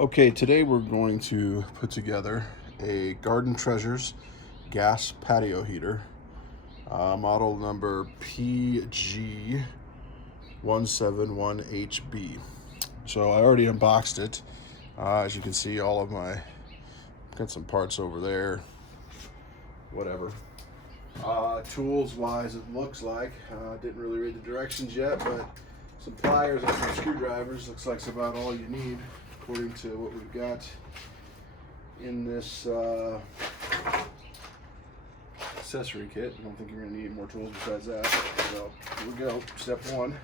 Okay, today we're going to put together a Garden Treasures gas patio heater, model number PG171HB. So I already unboxed it. As you can see, got some parts over there, whatever. Tools wise, it looks like, didn't really read the directions yet, but some pliers and some screwdrivers looks like it's about all you need according to what we've got in this accessory kit. I don't think you're going to need more tools besides that. So here we go, step one.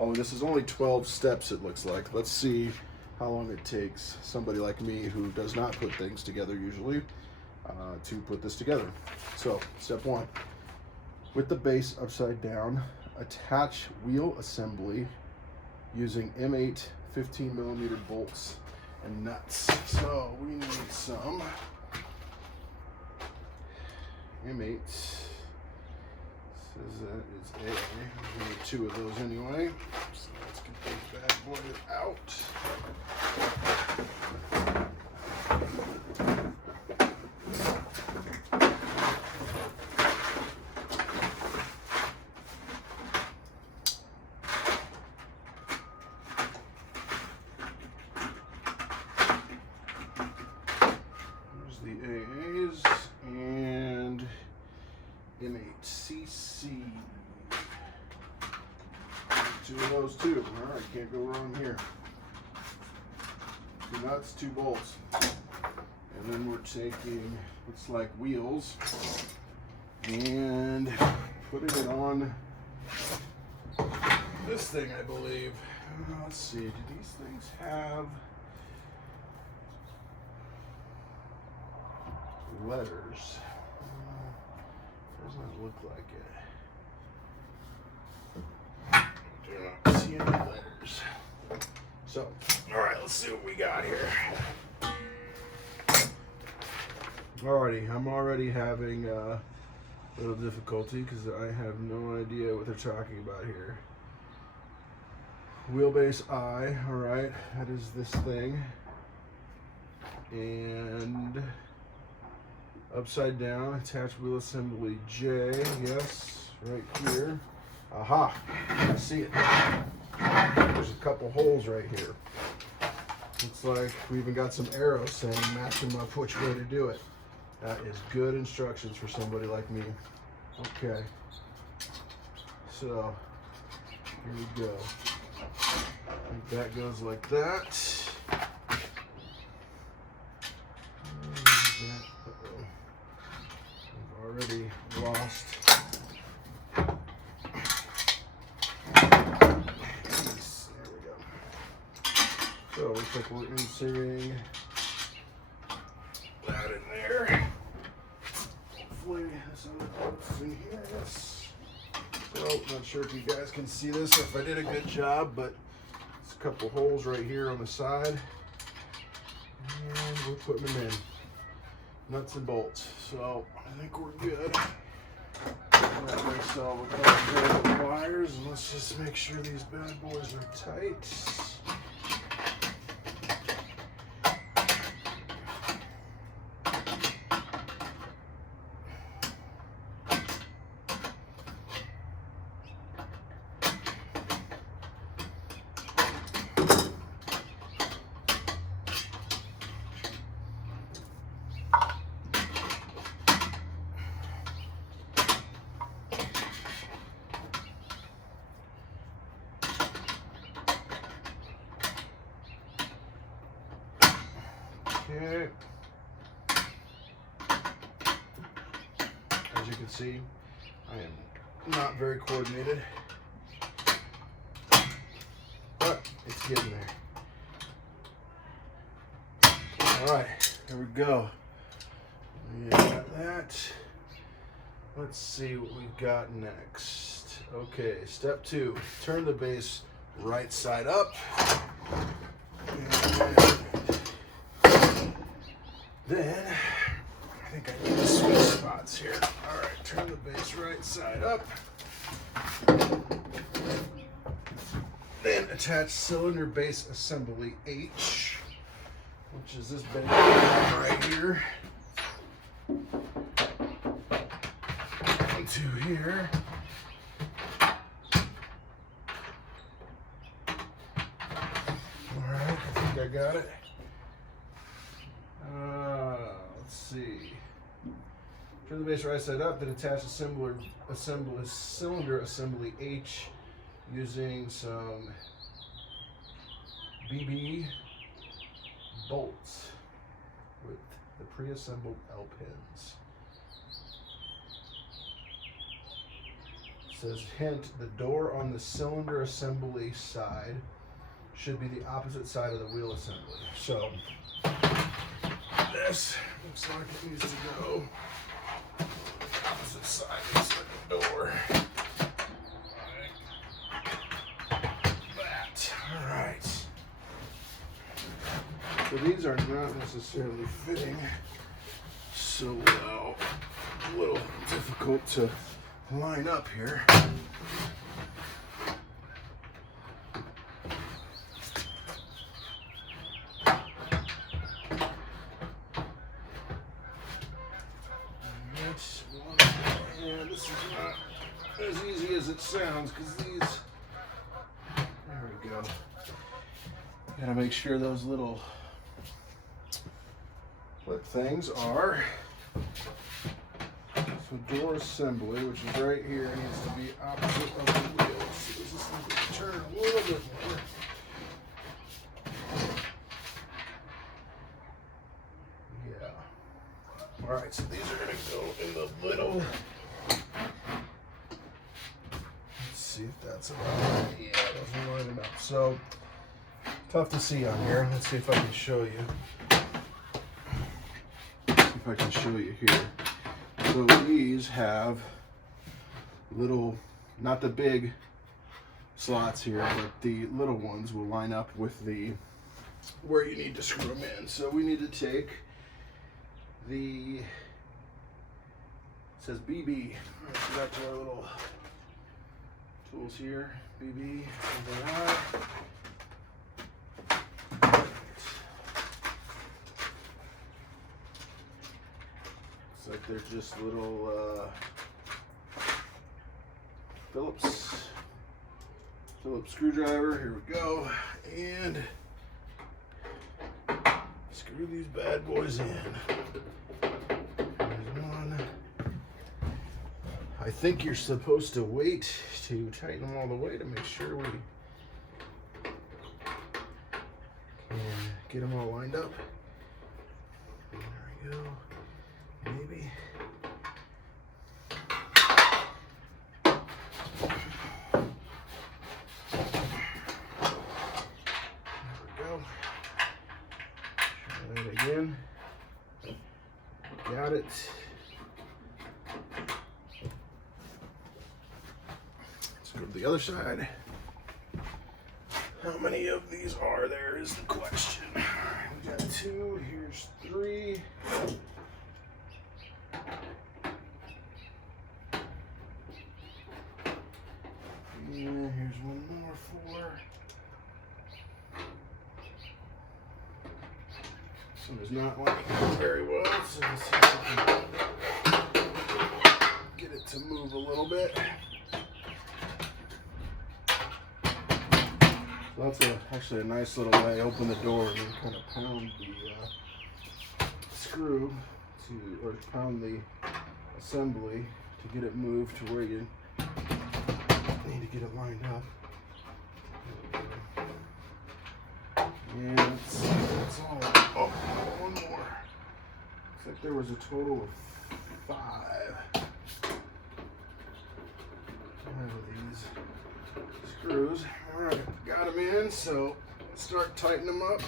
Oh, this is only 12 steps it looks like. Let's see how long it takes somebody like me who does not put things together usually to put this together. So step one, with the base upside down, attach wheel assembly using M8 15mm bolts and nuts. So we need some M8. Says that is A. We need 2 of those anyway. So let's get those bad boys out. The A's and M8CC. 2 of those too. Alright, can't go wrong here. 2 nuts, 2 bolts. And then we're taking, looks like wheels, and putting it on this thing, I believe. Let's see, do these things have letters? Doesn't look like it. Do not see any letters. So, all right, let's see what we got here. Alrighty, I'm already having a little difficulty because I have no idea what they're talking about here. Wheelbase I, all right, that is this thing. And upside down, attach wheel assembly J, yes, right here. Aha, I see it. There's a couple holes right here. Looks like we even got some arrows saying match them up which way to do it. That is good instructions for somebody like me. Okay, so here we go. I think that goes like that. Already lost. There we go. So it looks like we're inserting that in there. Hopefully this other part's in here. Yes. So not sure if you guys can see this or if I did a good job, but there's a couple holes right here on the side. And we're putting them in. Nuts and bolts. So I think we're good. So we're going to grab the wires and let's just make sure these bad boys are tight. Okay. As you can see, I am not very coordinated, but it's getting there. All right, here we go. We got that. Let's see what we've got next. Okay, step 2, turn the base right side up. Then, I think I need to switch spots here. All right, turn the base right side up. Then attach cylinder base assembly H. which is this big one right here. Into here. Alright, I think I got it. Let's see. Turn the base right side up, then attach a cylinder assembly H using some BB bolts with the pre-assembled L pins. It says, hint, the door on the cylinder assembly side should be the opposite side of the wheel assembly. So this looks like it needs to go opposite side of the door. Like that. Alright. So these are not necessarily fitting so well. A little difficult to line up here. And this is not as easy as it sounds because these, there we go. Gotta make sure those little flip things are, so door assembly, which is right here, needs to be opposite of the wheel. So this is going to turn a little bit more. Yeah. Alright, so these are going to go in the little, let's see if that's about right. Yeah, it doesn't line it up. So, tough to see on here. Let's see if I can show you. If I can show you here. So these have little, not the big slots here, but the little ones will line up with the, where you need to screw them in. So we need to take the, it says BB. Let's go back to our little tools here. BB, over that. Like they're just little Phillips screwdriver. Here we go, and screw these bad boys in. There's one. I think you're supposed to wait to tighten them all the way to make sure we can get them all lined up. There we go. Maybe. There we go. Try that again. Got it. Let's go to the other side. How many of these are there is the question. We got 2, here's 3. And here's one more, 4. So it's not lining up very well, so let's see if I can get it to move a little bit. So that's actually a nice little way. Open the door and then kind of pound the screw to, or pound the assembly to get it moved to where you need to get it lined up. And that's all. Oh, one more. Looks like there was a total of 5. 5 of these screws. All right, got them in. So let's start tightening them up.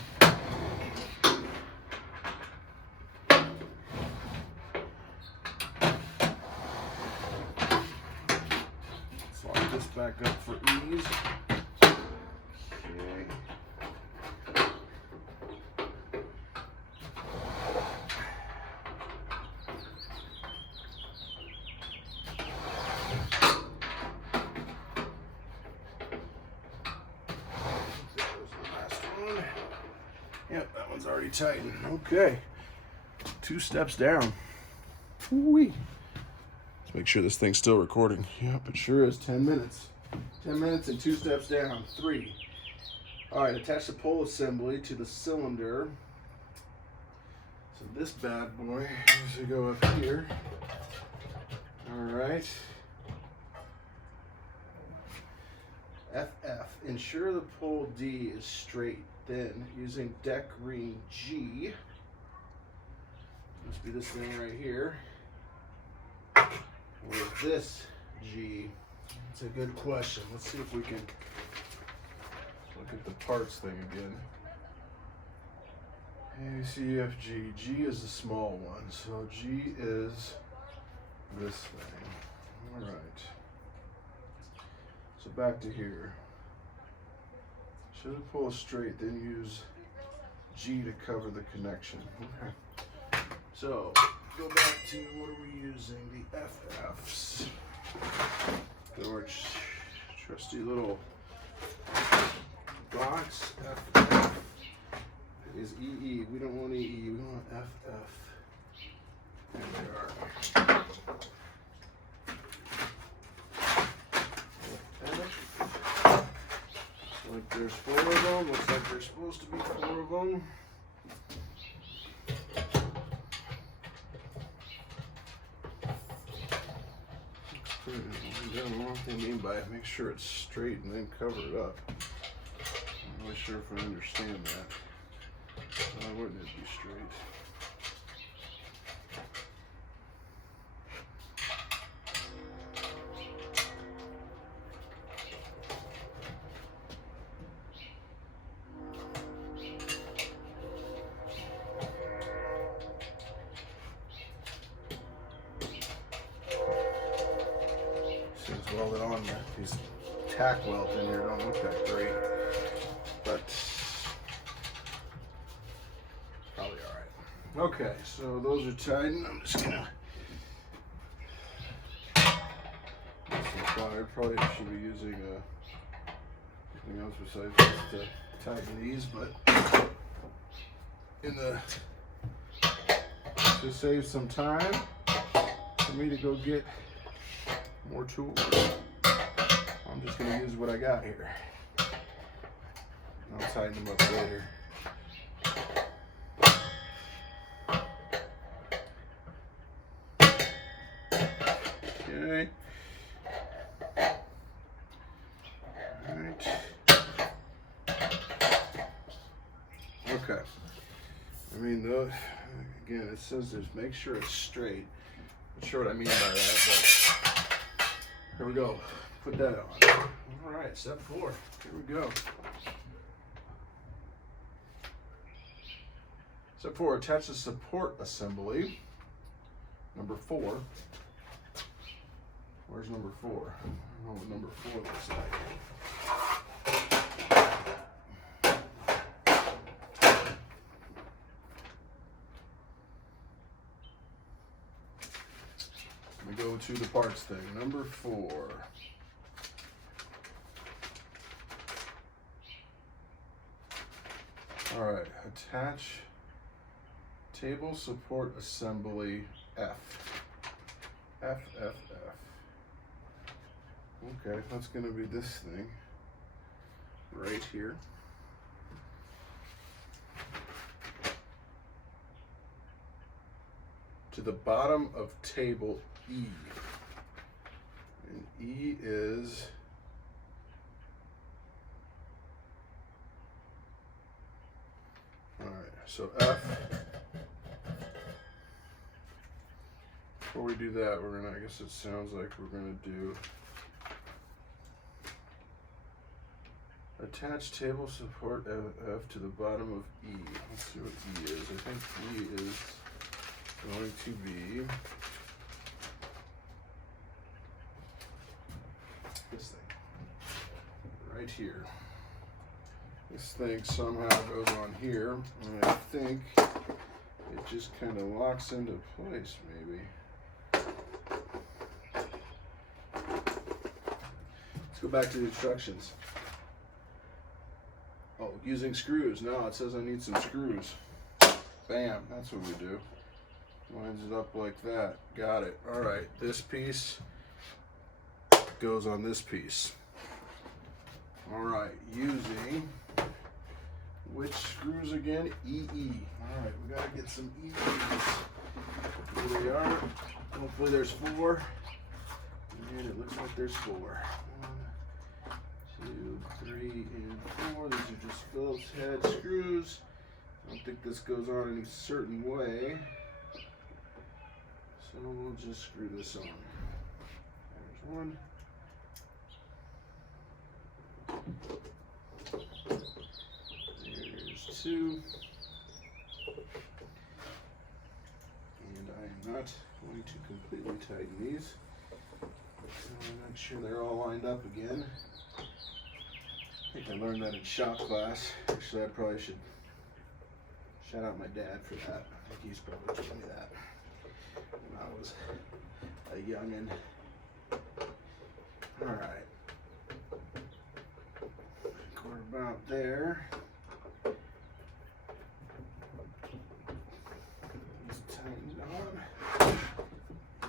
Slide this back up for ease. Okay. Yep, that one's already tightened. Okay, 2 steps down. Woo-wee. Let's make sure this thing's still recording. Yep, it sure is. 10 minutes. 10 minutes and 2 steps down. 3. All right, attach the pole assembly to the cylinder. So this bad boy has to go up here. All right. FF, ensure the pole D is straight. Then, using deck ring G, must be this thing right here. Or is this G? It's a good question. Let's see if we can look at the parts thing again. A, C, F, G. G is the small one, so G is this thing. All right. So back to here. Should have pulled straight, then use G to cover the connection. Okay. So go back to what are we using? The FFs. Our trusty little box. FF is EE. We don't want EE. We want FF. There we are. Like there's 4 of them. Looks like there's supposed to be 4 of them. I don't know what they mean by make sure it's straight and then cover it up. I'm not really sure if I understand that. Why wouldn't it be straight? Welded on there. These tack welds in here don't look that great, but probably all right. Okay, so those are tightened. I'm just gonna probably should be using something else besides just to tighten these, but to save some time for me to go get more tools, I'm just going to use what I got here. I'll tighten them up later. Okay. Alright. Okay. I mean, again, it says there's make sure it's straight. Not sure what I mean by that, but here we go. Put that on. All right, step 4. Here we go. Step 4, attach the support assembly. Number 4. Where's number 4? I don't know what number 4 looks like. We go to the parts thing. Number 4. All right, attach table support assembly F. F, F, F. Okay, that's gonna be this thing right here. To the bottom of table E. And E is all right, so F. Before we do that, we're gonna, I guess it sounds like we're gonna do attach table support F to the bottom of E. Let's see what E is. I think E is going to be this thing right here. This thing somehow goes on here, and I think it just kind of locks into place, maybe. Let's go back to the instructions. Oh, using screws. No, it says I need some screws. Bam, that's what we do. Lines it up like that. Got it. All right, this piece goes on this piece. All right, using which screws again? EE. All right, we gotta get some EEs. Here they are. Hopefully there's 4. And it looks like there's 4. 1, 2, 3, and 4. These are just Phillips head screws. I don't think this goes on any certain way. So we'll just screw this on. There's 1. There's 2. And I am not going to completely tighten these. So make sure they're all lined up again. I think I learned that in shop class. Actually, I probably should shout out my dad for that. I think he's probably told me that when I was a youngin'. All right. We're about there. Just tighten it on.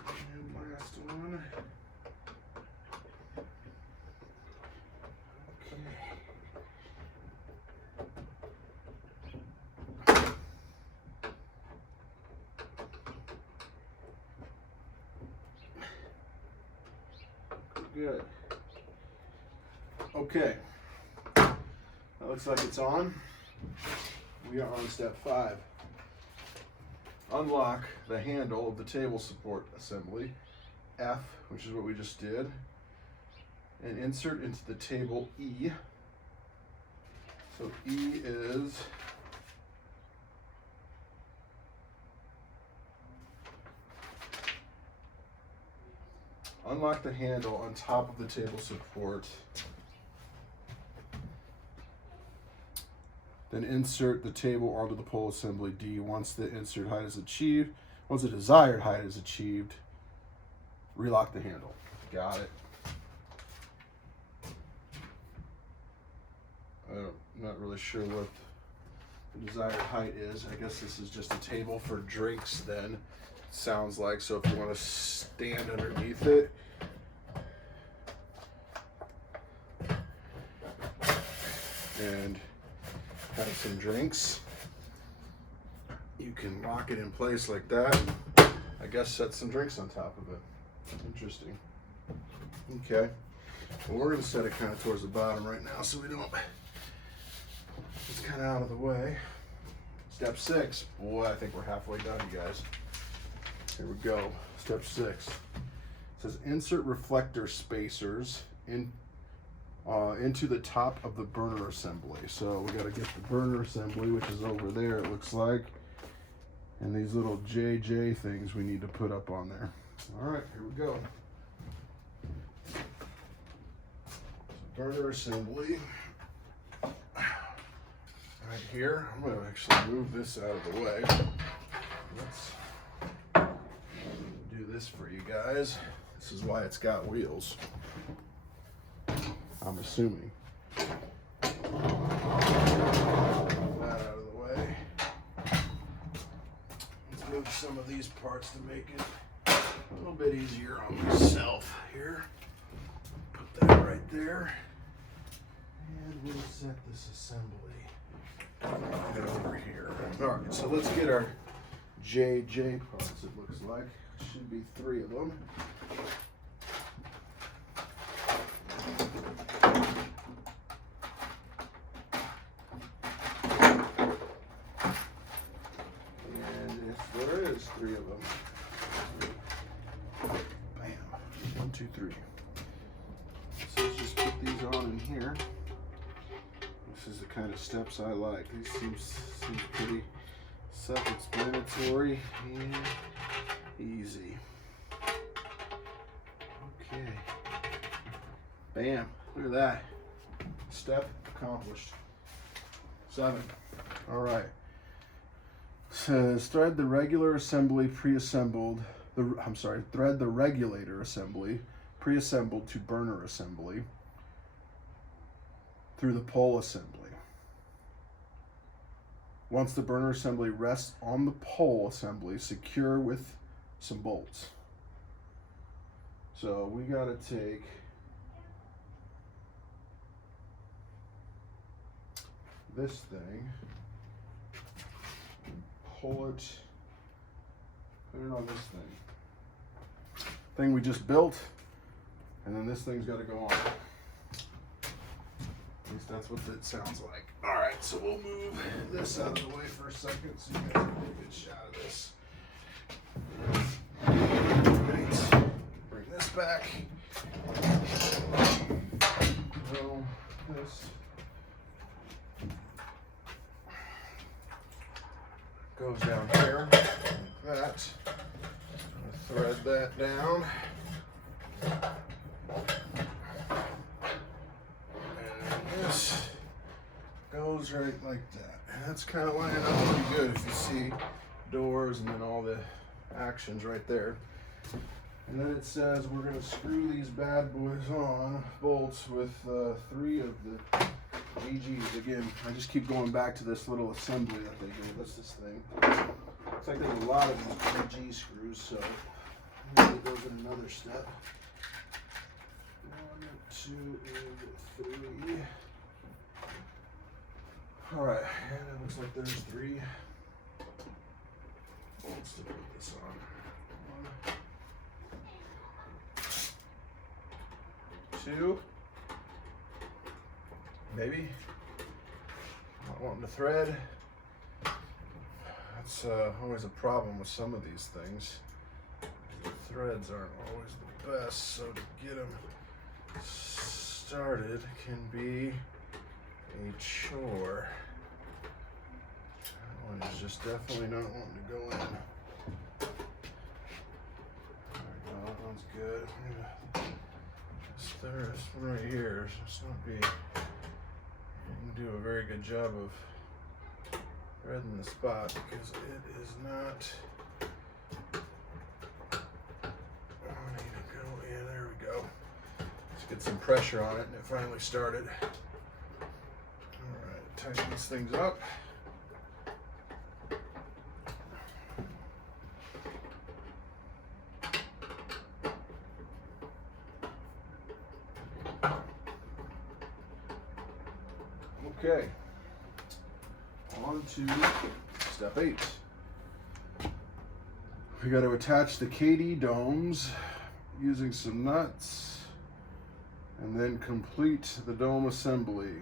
And last one. Good. Okay. That looks like it's on. We are on step 5. Unlock the handle of the table support assembly, F, which is what we just did, and insert into the table E. So E is unlock the handle on top of the table support. Then insert the table onto the pole assembly D. Once the insert height is achieved, once the desired height is achieved, relock the handle. Got it. I'm not really sure what the desired height is. I guess this is just a table for drinks then. Sounds like, so if you want to stand underneath it and have some drinks, you can lock it in place like that and I guess set some drinks on top of it. Interesting. Okay, well, we're going to set it kind of towards the bottom right now so we don't, it's kind of out of the way. Step 6. Boy, I think we're halfway done, you guys. Here we go. Step 6. It says insert reflector spacers into the top of the burner assembly. So we got to get the burner assembly, which is over there, it looks like. And these little JJ things we need to put up on there. All right, here we go. Burner assembly. Right here. I'm going to actually move this out of the way. Let's do this for you guys. This is why it's got wheels, I'm assuming. That out of the way. Let's move some of these parts to make it a little bit easier on myself here. Put that right there. And we'll set this assembly right over here. All right, so let's get our JJ parts, it looks like. Should be 3 of them. And if there is 3 of them. Bam. 1, 2, 3. So let's just put these on in here. This is the kind of steps I like. These seems pretty self-explanatory and easy. Okay. Bam. Look at that. Step accomplished. 7. All right. Says thread the regular assembly pre-assembled. Thread the regulator assembly pre-assembled to burner assembly through the pole assembly. Once the burner assembly rests on the pole assembly, secure with some bolts. So we gotta take this thing, pull it, put it on this thing we just built, and then this thing's gotta go on. At least that's what it sounds like. All right, so we'll move this out of the way for a second so you guys can get a good shot of this. Right. Bring this back. So this goes down here like that. Thread that down. And this goes right like that. And that's kind of lining up pretty good if you see doors and then all the actions right there. And then it says we're going to screw these bad boys on, bolts, with 3 of the AGs. Again, I just keep going back to this little assembly that they gave us, this thing. Looks like there's a lot of these AG screws, so maybe those in another step. 1, 2, and 3. All right, and it looks like there's 3 bolts to put this on. 1, 2, maybe. Not wanting to thread. That's always a problem with some of these things. The threads aren't always the best, so to get them started can be a chore. That one is just definitely not wanting to go in. There we go, that one's good. This one right here is just not being. You can do a very good job of threading the spot because it is not. I need to go in. There we go. Let's get some pressure on it, and it finally started. All right, tighten these things up. Okay, on to step 8. We got to attach the KD domes using some nuts and then complete the dome assembly.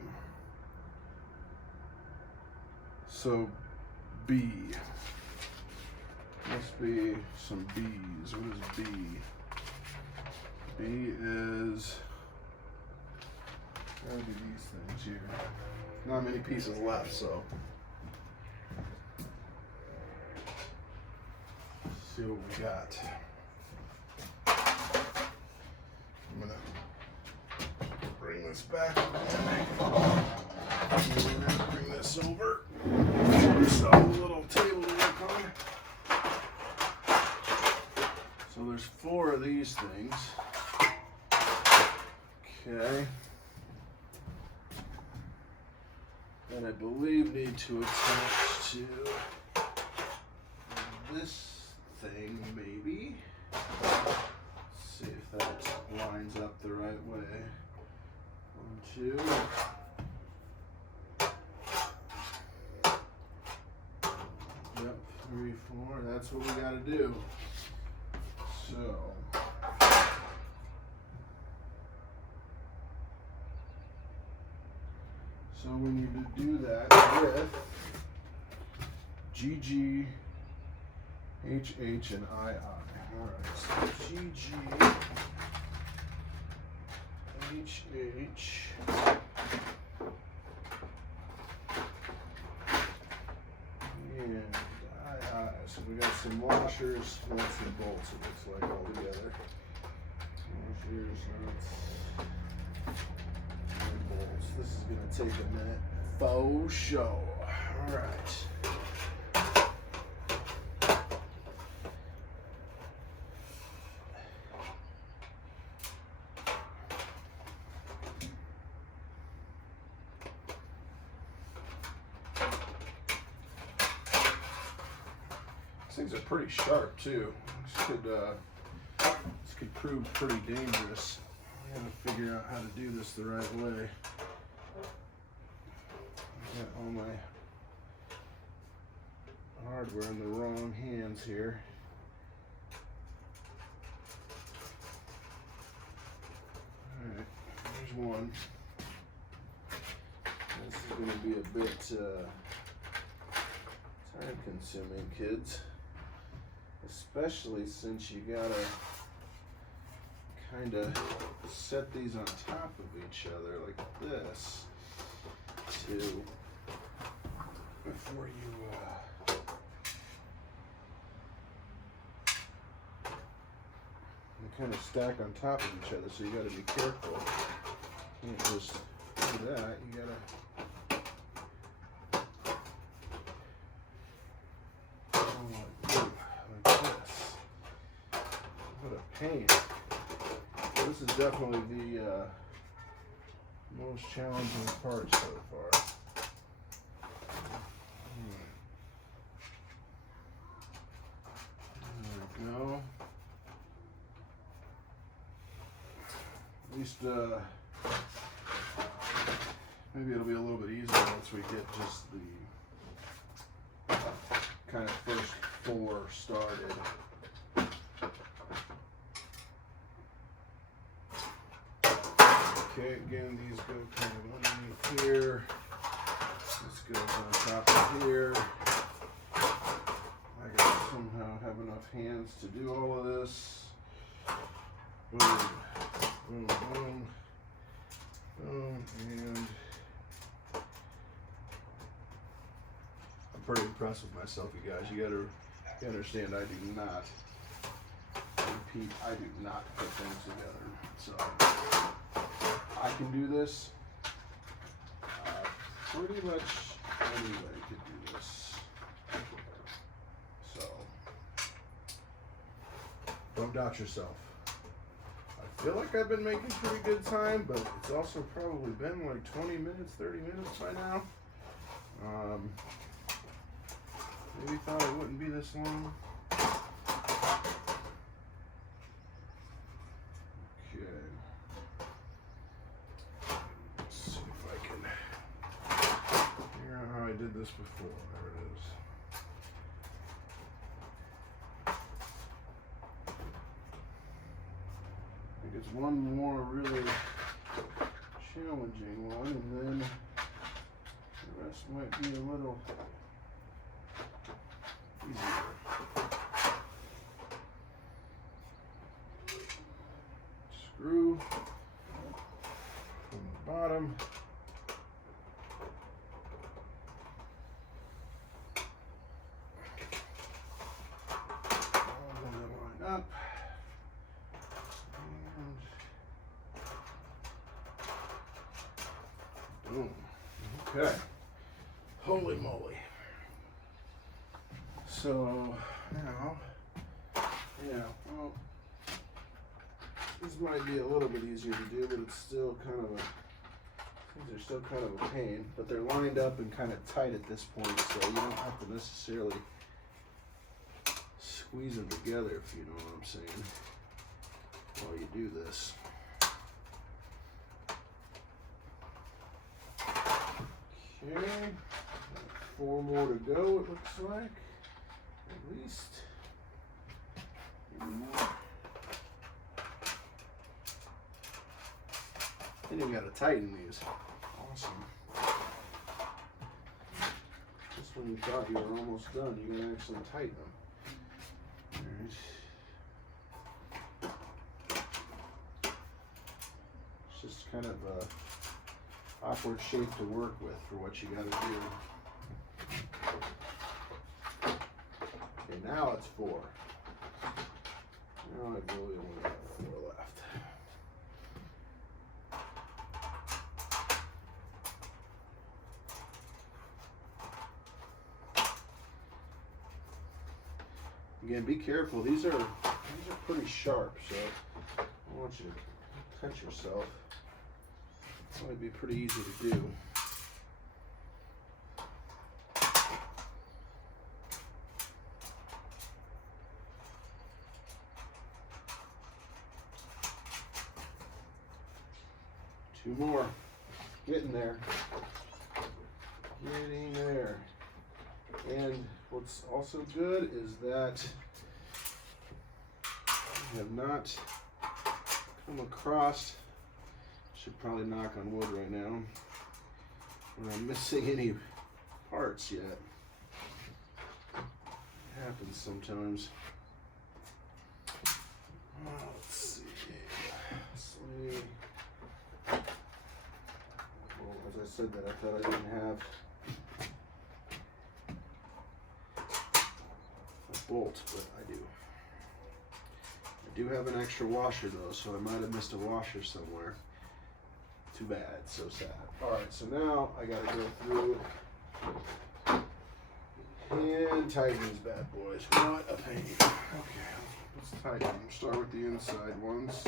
So B, must be some B's. What is B? B is, gotta be these things here. Not many pieces left, so let's see what we got. I'm gonna bring this back and bring this over. So a little table to work on. So there's 4 of these things. Okay. And I believe need to attach to this thing, maybe. Let's see if that lines up the right way. 1, 2. Yep, 3, 4. That's what we gotta do. So we need to do that with GG, HH, and II. All right, so GG, HH, and II. So we got some washers, nuts, and bolts, it looks like, all together. Washers, nuts, and bolts. This is going to take a minute. Faux show. All right. things are pretty sharp too. This could prove pretty dangerous. I gotta figure out how to do this the right way. I got all my hardware in the wrong hands here. Alright, there's one. This is going to be a bit time consuming, kids. Especially since you gotta kind of set these on top of each other like this before you they kind of stack on top of each other, so you got to be careful. You can't just do that. You gotta like this. What a pain. This is definitely the most challenging part so far. There we go. At least maybe it'll be a little bit easier once we get just the kind of first four started. Okay, again, these go kind of underneath here. This goes on top of here. I gotta somehow have enough hands to do all of this. Boom, boom, boom, boom, and I'm pretty impressed with myself, you guys. You gotta understand, I do not put things together. So I can do this. Pretty much anybody could do this. So don't doubt yourself. I feel like I've been making pretty good time, but it's also probably been like 20 minutes, 30 minutes by now. Maybe thought it wouldn't be this long. I did this before. There it is. I think it's one more really challenging one, and then the rest might be a little easier. Screw from the bottom. Up and boom. Okay. Holy moly. So now, yeah, well, this might be a little bit easier to do, but it's still kind of these are still kind of a pain, but they're lined up and kind of tight at this point, so you don't have to necessarily squeeze them together, if you know what I'm saying, while you do this. Okay, 4 more to go, it looks like, at least. Then you gotta tighten these. Awesome. Just when you thought you were almost done, you can actually tighten them. It's just kind of a awkward shape to work with for what you got to do. Okay, now it's 4. Now I really only have 4 left. Again, be careful. These are pretty sharp, so I don't want you to cut yourself. It's going to be pretty easy to do. 2 more. Getting there. Getting there. And what's also good is that I have not come across, should probably knock on wood right now, when I'm missing any parts yet. It happens sometimes. Let's see. Well, as I said that, I thought I didn't have a bolt, but I do. I do have an extra washer though, so I might have missed a washer somewhere. Too bad, so sad. Alright, so now I gotta go through and tighten these bad boys. What a pain. Okay, let's tighten them. Start with the inside ones.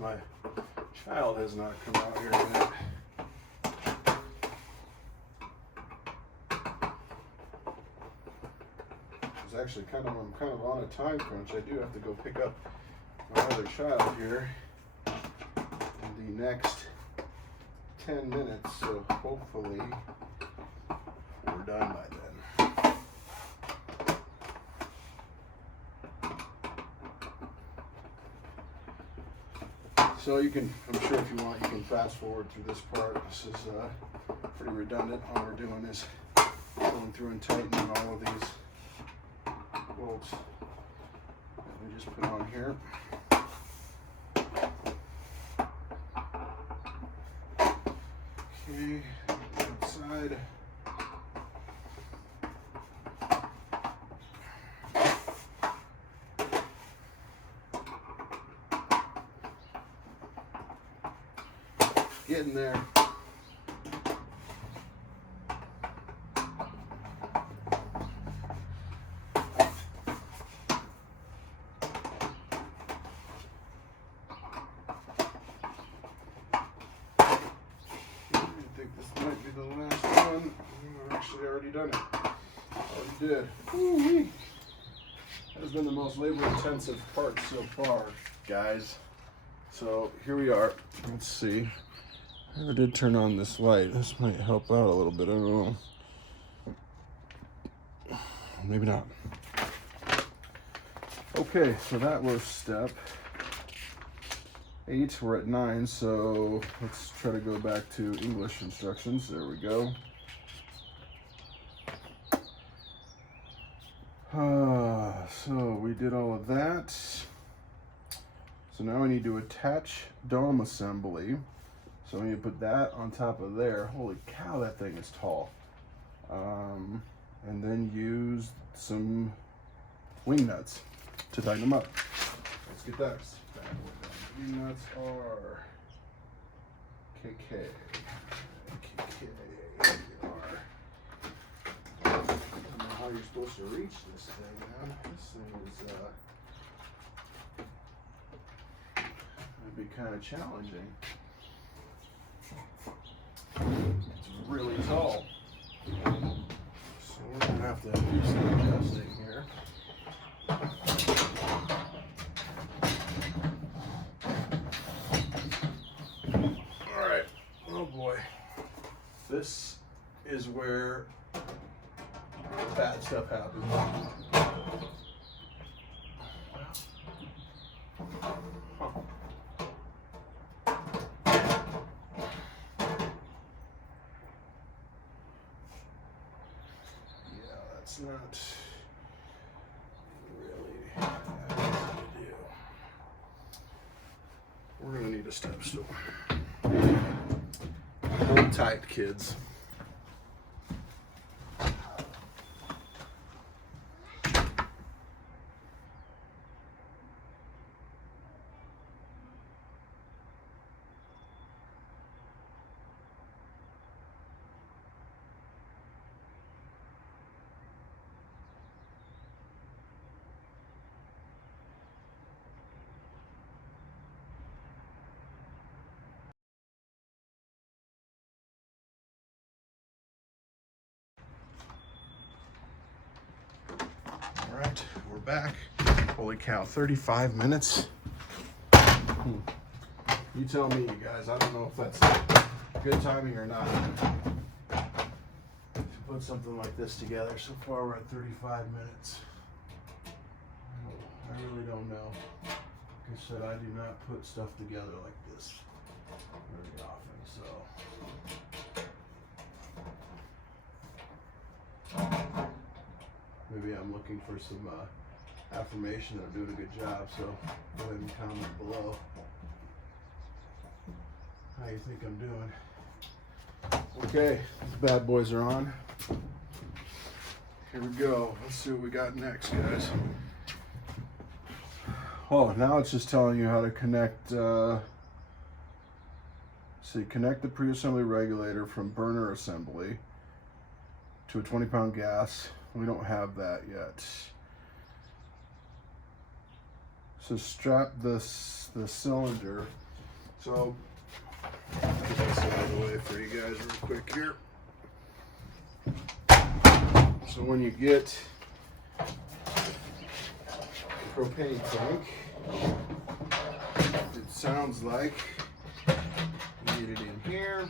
My child has not come out here yet. It's actually I'm kind of on a time crunch. I do have to go pick up my other child here in the next 10 minutes, so hopefully we're done by then. So you can, I'm sure if you want, you can fast forward through this part. This is pretty redundant. All we're doing is going through and tightening all of these bolts that we just put on here. Okay, outside. Getting there. Might be the last one. I've actually already done it. Already did. Woo-wee. That has been the most labor-intensive part so far, guys. So here we are. Let's see. I never did turn on this light. This might help out a little bit. I don't know. Maybe not. Okay, so that was step 8. We're at 9, so let's try to go back to English instructions. There we go. So we did all of that. So now we need to attach dome assembly. So we need to put that on top of there. Holy cow, that thing is tall. And then use some wing nuts to tighten them up. Let's get that bad boy done. Wing nuts are KK. Here they are. I don't know how you're supposed to reach this thing, man. This thing is it'd be kind of challenging. It's really tall. So we're gonna have to do some adjusting here. Alright. Oh boy. This is where bad stuff happens. Not really easy to do. We're gonna need a step stool. Hold tight, kids. we're back. Holy cow, 35 minutes. You tell me, you guys. I don't know if that's good timing or not. To put something like this together. So far we're at 35 minutes. I really don't know. Like I said, I do not put stuff together like this very often, so maybe I'm looking for some affirmation that I'm doing a good job, so go ahead and comment below how you think I'm doing. Okay, these bad boys are on. Here we go. Let's see what we got next, guys. Oh, now it's just telling you how to connect, connect the pre-assembly regulator from burner assembly to a 20-pound gas. We don't have that yet. So strap the cylinder. So, I'll get this out of the way for you guys real quick here. So when you get propane tank, it sounds like you get it in here,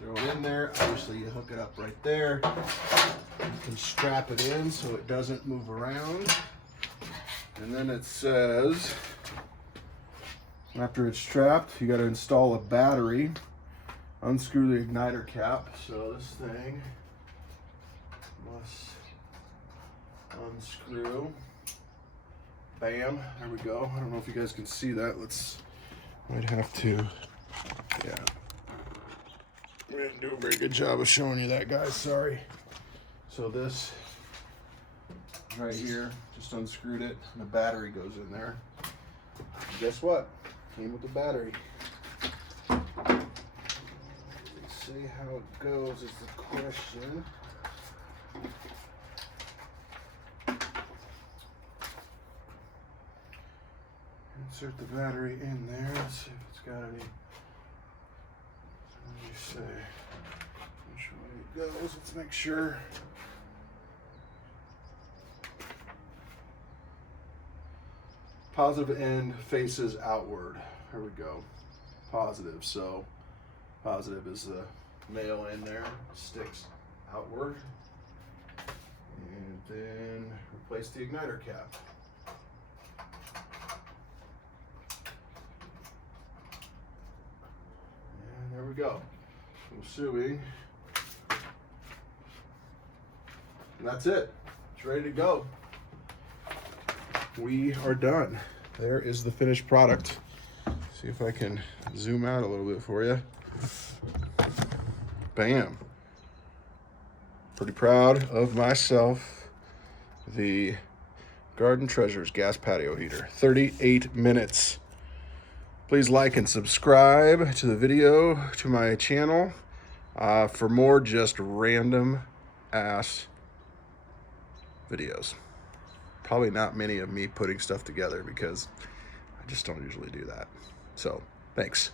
throw it in there. Obviously you hook it up right there. You can strap it in so it doesn't move around. And then it says, after it's strapped, you got to install a battery, unscrew the igniter cap. So this thing must unscrew. Bam, there we go. I don't know if you guys can see that. Might have to, yeah. We didn't do a very good job of showing you that, guys, sorry. So this right here, just unscrewed it, and the battery goes in there. And guess what? Came with the battery. Let's see how it goes is the question. Insert the battery in there. Let's see if it's got any. What do you say? Which way it goes? Let's make sure. Positive end faces outward. There we go. Positive. So positive is the male end there. Sticks outward. And then replace the igniter cap. There we go. I'm assuming. And that's it. It's ready to go. We are done. There is the finished product. See if I can zoom out a little bit for you. Bam. Pretty proud of myself. The Garden Treasures gas patio heater. 38 minutes. Please like and subscribe to the video, to my channel, for more just random ass videos. Probably not many of me putting stuff together because I just don't usually do that. So, thanks.